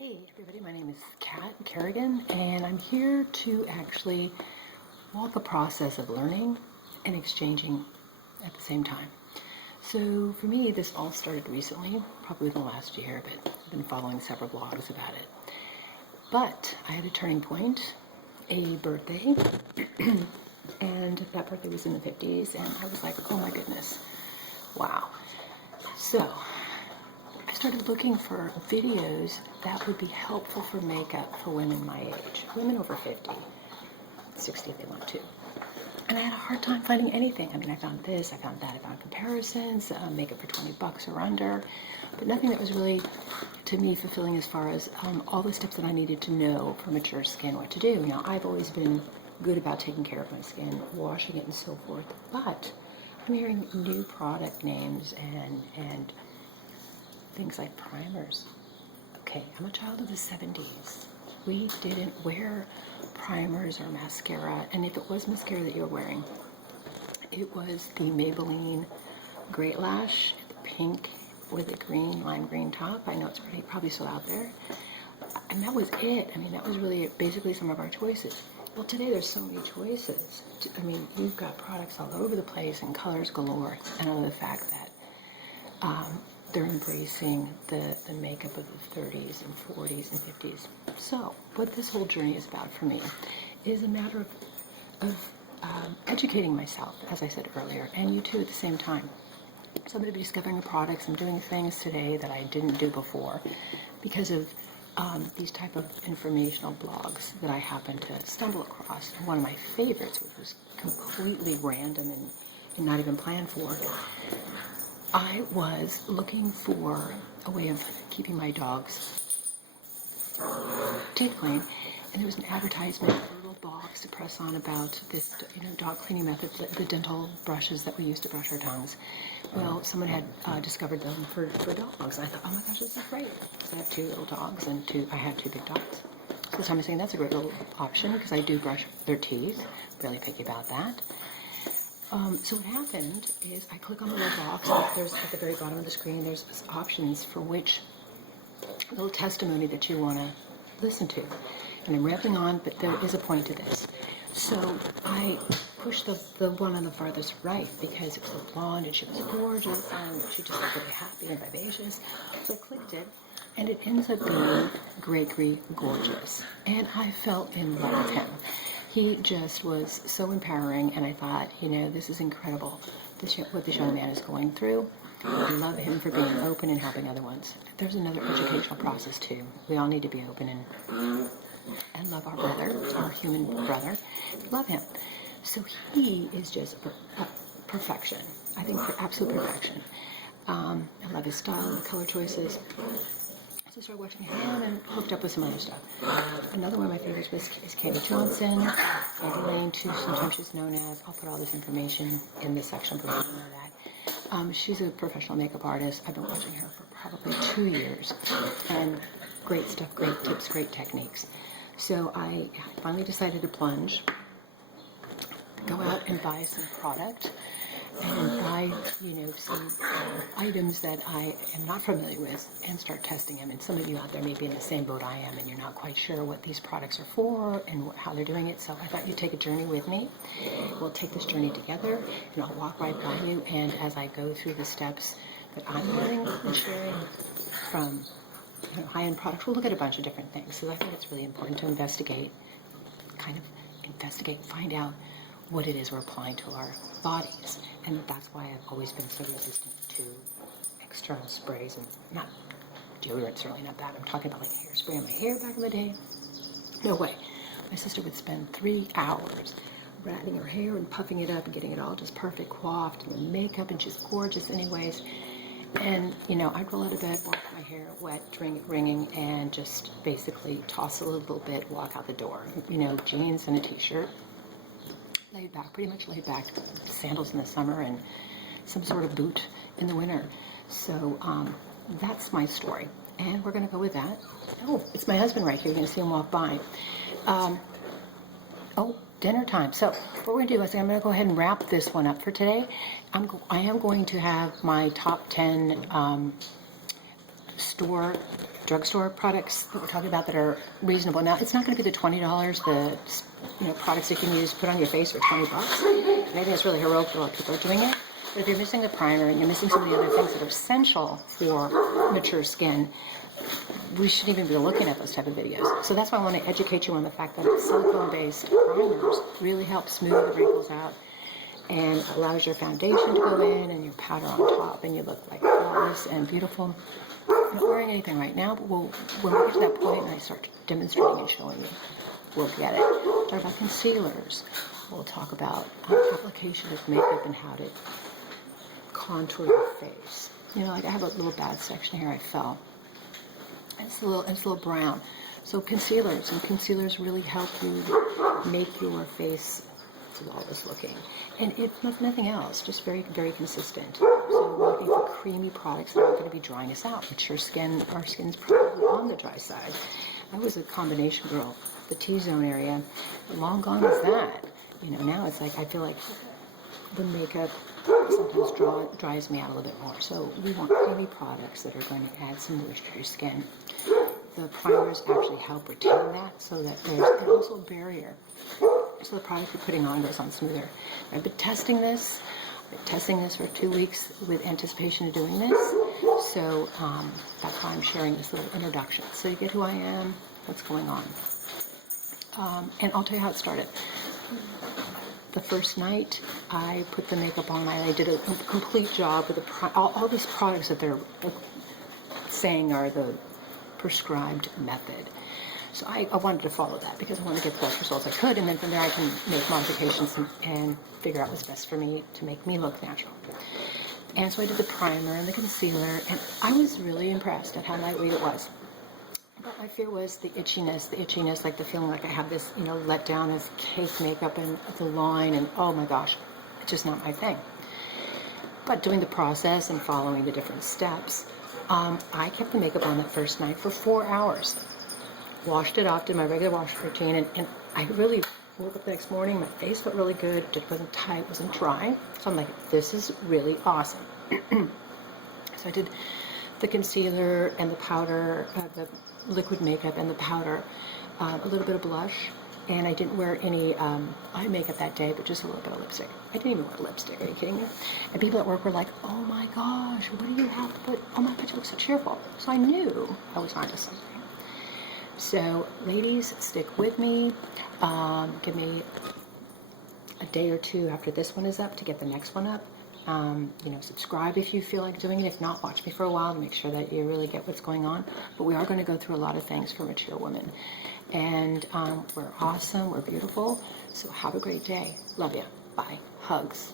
Hey everybody, my name is Kat Kerrigan and I'm here to actually walk a process of learning and exchanging at the same time. So for me, this all started recently, probably in the last year, but I've been following several blogs about it. But I had a turning point, a birthday, and that birthday was in the 50s, and I was like, oh my goodness, wow. So I started looking for videos that would be helpful for makeup for women my age, women over 50, 60 if they want to. And I had a hard time finding anything. I mean, I found this, I found that, I found comparisons, makeup for 20 bucks or under, but nothing that was really, to me, fulfilling as far as all the steps that I needed to know for mature skin what to do. You know, I've always been good about taking care of my skin, washing it and so forth, but I'm hearing new product names and things like primers. Okay, I'm a child of the 70s. We didn't wear primers or mascara, and if it was mascara that you were wearing, it was the Maybelline Great Lash, the pink with the green, lime green top. I know it's probably still out there. And that was it. I mean, that was really basically some of our choices. Well, today there's so many choices. I mean, you've got products all over the place and colors galore, and I love the fact that they're embracing the makeup of the 30s and 40s and 50s. So what this whole journey is about for me is a matter of educating myself, as I said earlier, and you too at the same time. So I'm going to be discovering the products and doing things today that I didn't do before because of these type of informational blogs that I happen to stumble across. And one of my favorites, which was completely random and not even planned for, I was looking for a way of keeping my dog's teeth clean, and there was an advertisement, a little box to press on about this, dog cleaning method, the dental brushes that we use to brush our tongues. Well, someone had discovered them for dogs. I thought, oh my gosh, this is great. I have two little dogs and I have two big dogs. So someone was saying that's a great little option because I do brush their teeth. Really picky about that. So what happened is I click on the little box, and there's at the very bottom of the screen, there's options for which little testimony that you want to listen to. And I'm ramping on, but there is a point to this. So I pushed the one on the farthest right because it was a blonde and she was gorgeous and she just looked really happy and vivacious. So I clicked it, and it ends up being Gregory Gorgeous. And I fell in love with him. He just was so empowering, and I thought, this is incredible, what this young man is going through. I love him for being open and helping other ones. There's another educational process, too. We all need to be open and love our brother, our human brother. Love him. So he is just perfection. I think for absolute perfection. I love his style, the color choices. So I started watching him and hooked up with some other stuff. Another one of my favorites is Katie Johnson. Katie Lane, too, sometimes she's known as. I'll put all this information in this section below. You know that. She's a professional makeup artist. I've been watching her for probably 2 years. And great stuff, great tips, great techniques. So I finally decided to plunge, go out and buy some product, and buy, some items that I am not familiar with and start testing them. And some of you out there may be in the same boat I am and you're not quite sure what these products are for and how they're doing it. So I thought you'd take a journey with me. We'll take this journey together and I'll walk right by you. And as I go through the steps that I'm learning and sharing from high-end products, we'll look at a bunch of different things. So I think it's really important to investigate, find out what it is we're applying to our bodies. And that's why I've always been so resistant to external sprays, and not deodorant, certainly not that. I'm talking about like hairspray on my hair back in the day. No way. My sister would spend 3 hours ratting her hair and puffing it up and getting it all just perfect coiffed and the makeup, and she's gorgeous anyways. And, I'd roll out of bed, walk my hair wet, ringing, and just basically toss a little bit, walk out the door. Jeans and a t-shirt. Laid back, pretty much laid back, sandals in the summer and some sort of boot in the winter. So that's my story, and we're going to go with that. Oh, it's my husband right here. You're going to see him walk by. Dinner time. So what we're going to do is I'm going to go ahead and wrap this one up for today. I am going to have my top 10 store drugstore products that we're talking about that are reasonable. Now, it's not going to be the $20, the products you can use, put on your face for $20. And I think it's really heroic that a lot of people are doing it. But if you're missing the primer and you're missing some of the other things that are essential for mature skin, we shouldn't even be looking at those type of videos. So that's why I want to educate you on the fact that silicone-based primers really help smooth the wrinkles out and allows your foundation to go in and your powder on top, and you look like flawless and beautiful. I'm not wearing anything right now, but when we get to that point and I start demonstrating and showing you, we'll get it. We'll talk about concealers. We'll talk about application of makeup and how to contour your face. You know, like I have a little bad section here. I fell. It's a little brown. So concealers really help you make your face flawless looking. And it's nothing else, just very, very consistent. So we're looking for creamy products that aren't going to be drying us out. Mature skin, our skin's probably on the dry side. I was a combination girl. The T-zone area, long gone is that. You know, now it's like I feel like the makeup sometimes dries me out a little bit more. So we want creamy products that are going to add some moisture to your skin. The primers actually help retain that so that there's also a barrier. So the product you're putting on goes on smoother. I've been testing this. For 2 weeks with anticipation of doing this. So that's why I'm sharing this little introduction. So you get who I am, what's going on. And I'll tell you how it started. The first night, I put the makeup on, and I did a complete job with all these products that they're saying are the prescribed method. So I wanted to follow that because I wanted to get the best results I could, and then from there I can make modifications and figure out what's best for me to make me look natural. And so I did the primer and the concealer, and I was really impressed at how lightweight it was. But my fear was the itchiness, like the feeling like I have this, let down, this cake makeup and the line, and oh my gosh, it's just not my thing. But doing the process and following the different steps, I kept the makeup on that first night for 4 hours. Washed it off, did my regular wash routine, and I really woke up the next morning, my face felt really good, it wasn't tight, wasn't dry. So I'm like, this is really awesome. So I did the concealer and the powder, the liquid makeup and the powder, a little bit of blush, and I didn't wear any eye makeup that day, but just a little bit of lipstick. I didn't even wear lipstick, are you kidding me? And people at work were like, oh my gosh, what do you have to put? Oh my God, you look so cheerful. So I knew I was onto something. So ladies, stick with me. Give me a day or two after this one is up to get the next one up. Subscribe if you feel like doing it. If not, watch me for a while to make sure that you really get what's going on. But we are going to go through a lot of things for mature women. And we're awesome. We're beautiful. So have a great day. Love you. Bye. Hugs.